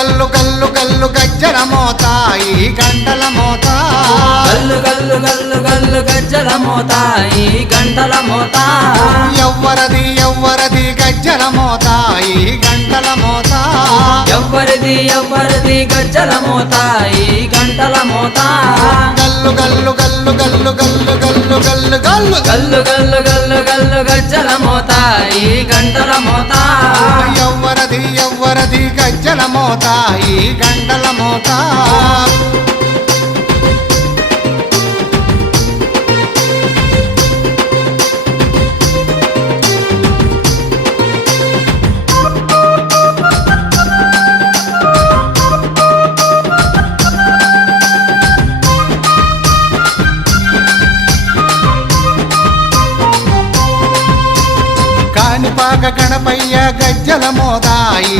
గల్లు గల్లు గల్లు గజ్జల మోత ఈ గంటల మోత గల్లు గల్లు గల్లు గల్లు గజ్జల మోత ఈ గంటల మోత ఎవ్వరది ఎవ్వరది గజ్జల మోత ఈ గంటల మోత ఎవ్వరిది ఎవ్వరిది గజ్జల మోత ఈ గంటల మోత గల్లు గల్లు గల్లు గల్లు గల్లు గల్లు గల్లు గల్లు గల్లు గల్లు గల్లు గల్లు గజ్జల మోత ఈ గంటల మోత ఎవ్వరది ఎవ్వరది గజ్జల మోత ఈ గంటల మోత కానిపాక గణపయ్య గజ్జల మోత ఈ